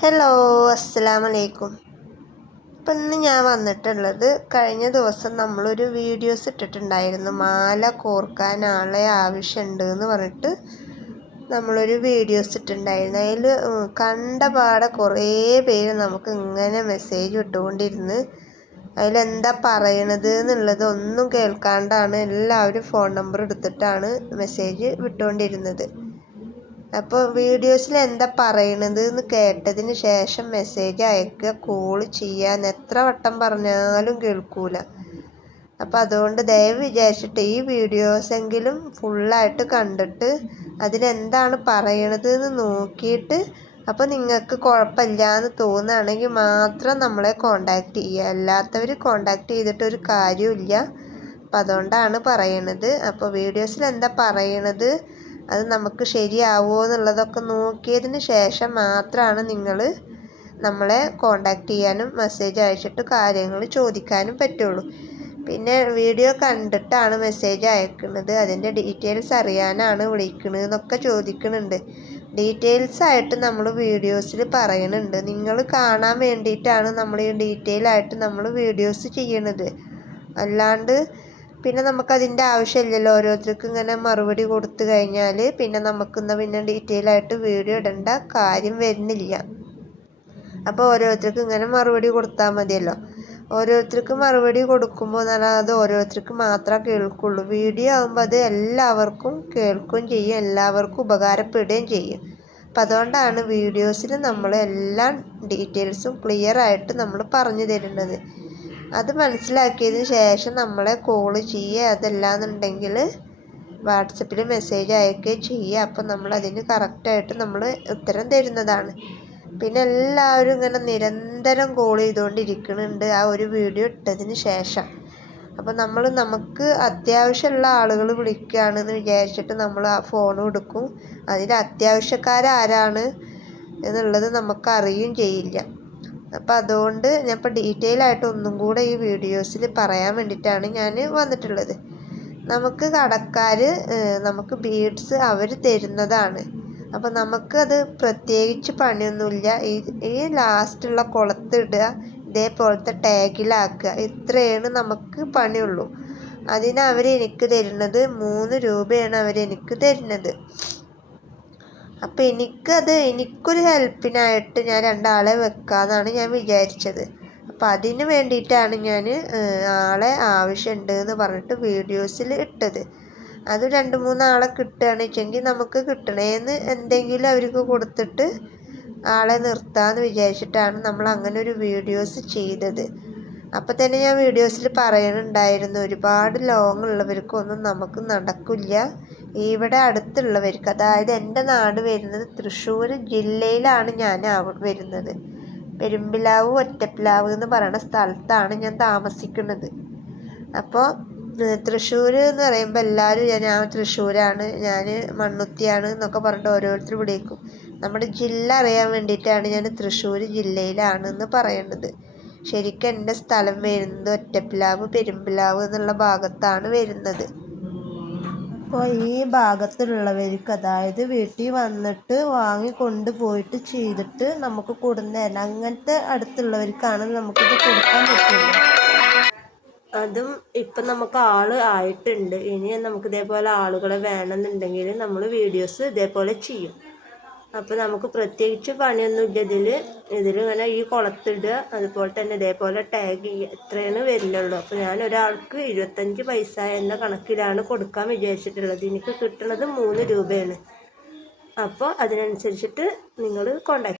Hello അസ്സലാമു അലൈക്കും ഇപ്പം ഇന്ന് ഞാൻ വന്നിട്ടുള്ളത് കഴിഞ്ഞ ദിവസം നമ്മളൊരു വീഡിയോസ് ഇട്ടിട്ടുണ്ടായിരുന്നു. മാല കോർക്കാൻ ആളെ ആവശ്യമുണ്ട് എന്ന് പറഞ്ഞിട്ട് നമ്മളൊരു വീഡിയോസ് ഇട്ടിട്ടുണ്ടായിരുന്നു. അതിൽ കണ്ട പാടെ കുറേ പേര് നമുക്ക് ഇങ്ങനെ മെസ്സേജ് ഇട്ടുകൊണ്ടിരുന്ന് അതിലെന്താ പറയണത് എന്നുള്ളത് ഒന്നും കേൾക്കാണ്ടാണ് എല്ലാവരും ഫോൺ നമ്പർ എടുത്തിട്ടാണ് മെസ്സേജ് വിട്ടുകൊണ്ടിരുന്നത്. അപ്പോൾ വീഡിയോസിൽ എന്താ പറയണത് എന്ന് കേട്ടതിന് ശേഷം മെസ്സേജ് അയക്കുക കോൾ ചെയ്യാൻ എത്ര വട്ടം പറഞ്ഞാലും കേൾക്കൂല. അപ്പോൾ അതുകൊണ്ട് ദയവ് വിചാരിച്ചിട്ട് ഈ വീഡിയോസെങ്കിലും ഫുള്ളായിട്ട് കണ്ടിട്ട് അതിലെന്താണ് പറയണത് എന്ന് നോക്കിയിട്ട് അപ്പോൾ നിങ്ങൾക്ക് കുഴപ്പമില്ല എന്ന് തോന്നുകയാണെങ്കിൽ മാത്രം നമ്മളെ കോണ്ടാക്റ്റ് ചെയ്യുക. അല്ലാത്തവർ കോണ്ടാക്റ്റ് ചെയ്തിട്ട് ഒരു കാര്യമില്ല അപ്പോൾ അതുകൊണ്ടാണ് പറയണത്. അപ്പോൾ വീഡിയോസിൽ എന്താ പറയണത്? അത് നമുക്ക് ശരിയാവുമോ എന്നുള്ളതൊക്കെ നോക്കിയതിന് ശേഷം മാത്രമാണ് നിങ്ങൾ നമ്മളെ കോണ്ടാക്ട് ചെയ്യാനും മെസ്സേജ് അയച്ചിട്ട് കാര്യങ്ങൾ ചോദിക്കാനും പറ്റുള്ളൂ. പിന്നെ വീഡിയോ കണ്ടിട്ടാണ് മെസ്സേജ് അയക്കുന്നത്. അതിന്റെ ഡീറ്റെയിൽസ് അറിയാനാണ് വിളിക്കുന്നത് എന്നൊക്കെ ചോദിക്കുന്നുണ്ട് ഡീറ്റെയിൽസ് ആയിട്ട് നമ്മൾ വീഡിയോസിൽ പറയുന്നുണ്ട് നിങ്ങൾ കാണാൻ വേണ്ടിയിട്ടാണ് നമ്മൾ ഈ ഡീറ്റെയിൽ ആയിട്ട് നമ്മൾ വീഡിയോസ് ചെയ്യണത്. അല്ലാണ്ട് പിന്നെ നമുക്കതിന്റെ ആവശ്യമില്ലല്ലോ. ഓരോരുത്തർക്കും ഇങ്ങനെ മറുപടി കൊടുത്തു കഴിഞ്ഞാൽ പിന്നെ നമുക്കിന്ന് പിന്നെ ഡീറ്റെയിൽ ആയിട്ട് വീഡിയോ ഇടേണ്ട കാര്യം വരുന്നില്ല. അപ്പോൾ ഓരോരുത്തർക്കും ഇങ്ങനെ മറുപടി കൊടുത്താൽ മതിയല്ലോ. ഓരോരുത്തർക്ക് മറുപടി കൊടുക്കുമ്പോൾ എന്ന് പറഞ്ഞാൽ അത് ഓരോരുത്തർക്ക് മാത്രമേ കേൾക്കുള്ളൂ. വീഡിയോ ആകുമ്പോൾ അത് എല്ലാവർക്കും കേൾക്കുകയും ചെയ്യും എല്ലാവർക്കും ഉപകാരപ്പെടുകയും ചെയ്യും. അപ്പം അതുകൊണ്ടാണ് വീഡിയോസിൽ നമ്മൾ എല്ലാ ഡീറ്റെയിൽസും ക്ലിയർ ആയിട്ട് നമ്മൾ പറഞ്ഞു തരുന്നത്. അത് മനസ്സിലാക്കിയതിന് ശേഷം നമ്മളെ കോൾ ചെയ്യുക അതല്ലാന്നുണ്ടെങ്കിൽ വാട്സപ്പിൽ മെസ്സേജ് അയക്കുകയും ചെയ്യുക അപ്പം നമ്മൾ അതിന് കറക്റ്റായിട്ട് നമ്മൾ ഉത്തരം തരുന്നതാണ്. പിന്നെ എല്ലാവരും ഇങ്ങനെ നിരന്തരം കോൾ ചെയ്തുകൊണ്ടിരിക്കുന്നുണ്ട് ആ ഒരു വീഡിയോ ഇട്ടതിന് ശേഷം. അപ്പോൾ നമ്മൾ നമുക്ക് അത്യാവശ്യമുള്ള ആളുകൾ വിളിക്കുകയാണെന്ന് വിചാരിച്ചിട്ട് നമ്മൾ ആ ഫോൺ എടുക്കും അതിൽ അത്യാവശ്യക്കാരാരാണ് എന്നുള്ളത് നമുക്ക് അറിയുകയും ചെയ്യില്ല. അപ്പോൾ അതുകൊണ്ട് ഞാൻ ഇപ്പോൾ ഡീറ്റെയിൽ ആയിട്ട് ഒന്നും കൂടെ ഈ വീഡിയോസിൽ പറയാൻ വേണ്ടിയിട്ടാണ് ഞാൻ വന്നിട്ടുള്ളത്. നമുക്ക് കടക്കാർ നമുക്ക് ബീഡ്സ് അവർ തരുന്നതാണ്. അപ്പോൾ നമുക്കത് പ്രത്യേകിച്ച് പണിയൊന്നുമില്ല. ഈ ഈ ലാസ്റ്റുള്ള കുളത്തിടുക ഇതേപോലത്തെ ടാഗിലാക്കുക ഇത്രയാണ് നമുക്ക് പണിയുള്ളൂ. അതിന് അവർ എനിക്ക് തരുന്നത് മൂന്ന് രൂപയാണ് അവർ എനിക്ക് തരുന്നത്. അപ്പോൾ എനിക്കത് എനിക്കൊരു ഹെൽപ്പിനായിട്ട് ഞാൻ രണ്ടാളെ വെക്കാമെന്നാണ് ഞാൻ വിചാരിച്ചത്. അപ്പോൾ അതിന് വേണ്ടിയിട്ടാണ് ഞാൻ ആളെ ആവശ്യമുണ്ട് എന്ന് പറഞ്ഞിട്ട് വീഡിയോസിൽ ഇട്ടത്. അത് രണ്ട് മൂന്നാളെ കിട്ടുകയാണെന്ന് വെച്ചെങ്കിൽ നമുക്ക് കിട്ടണേന്ന് എന്തെങ്കിലും അവർക്ക് കൊടുത്തിട്ട് ആളെ നിർത്താമെന്ന് വിചാരിച്ചിട്ടാണ് നമ്മൾ അങ്ങനെ ഒരു വീഡിയോസ് ചെയ്തത്. അപ്പം തന്നെ ഞാൻ വീഡിയോസിൽ പറയുന്നുണ്ടായിരുന്നു ഒരുപാട് ലോങ് ഉള്ളവർക്കൊന്നും നമുക്ക് നടക്കില്ല. ഇവിടെ അടുത്തുള്ളവർക്ക് അതായത് എന്റെ നാട് വരുന്നത് തൃശ്ശൂർ ജില്ലയിലാണ് ഞാൻ വരുന്നത്. പെരുമ്പിലാവ് ഒറ്റപ്പിലാവ് എന്ന് പറയുന്ന സ്ഥലത്താണ് ഞാൻ താമസിക്കുന്നത്. അപ്പോൾ തൃശ്ശൂർ എന്ന് പറയുമ്പോൾ എല്ലാവരും ഞാൻ തൃശ്ശൂരാണ് ഞാൻ മണ്ണുത്തിയാണ് എന്നൊക്കെ പറഞ്ഞിട്ട് ഓരോരുത്തർ വിളിക്കും. നമ്മുടെ ജില്ല അറിയാൻ വേണ്ടിയിട്ടാണ് ഞാൻ തൃശ്ശൂർ ജില്ലയിലാണെന്ന് പറയേണ്ടത് ശരിക്കും എന്റെ സ്ഥലം വരുന്നത് ഒറ്റപ്പിലാവ് പെരുമ്പിലാവ് എന്നുള്ള ഭാഗത്താണ് വരുന്നത്. അപ്പോൾ ഈ ഭാഗത്തുള്ളവർക്ക് അതായത് വീട്ടിൽ വന്നിട്ട് വാങ്ങി കൊണ്ടുപോയിട്ട് ചെയ്തിട്ട് നമുക്ക് കൊടുന്നതല്ല അങ്ങനത്തെ അടുത്തുള്ളവർക്കാണ് നമുക്കിത് കൊടുക്കാൻ പറ്റുള്ളൂ. അതും ഇപ്പം നമുക്ക് ആൾ ആയിട്ടുണ്ട്. ഇനി നമുക്ക് ഇതേപോലെ ആളുകളെ വേണമെന്നുണ്ടെങ്കിൽ നമ്മൾ വീഡിയോസ് ഇതേപോലെ ചെയ്യും. അപ്പോൾ നമുക്ക് പ്രത്യേകിച്ച് പണിയൊന്നുമില്ല. ഇതിൽ ഇതിലിങ്ങനെ ഈ കുളത്തിടുക അതുപോലെ തന്നെ ഇതേപോലെ ടാഗ് ചെയ്യുക ഇത്രയാണ് വരുന്നുള്ളൂ അപ്പോൾ ഞാൻ ഒരാൾക്ക് ഇരുപത്തഞ്ച് പൈസ എന്ന കണക്കിലാണ് കൊടുക്കാൻ വിചാരിച്ചിട്ടുള്ളത്. എനിക്ക് കിട്ടുന്നത് മൂന്ന് രൂപയാണ്. അപ്പോൾ അതിനനുസരിച്ചിട്ട് നിങ്ങൾ കോണ്ടാക്ട്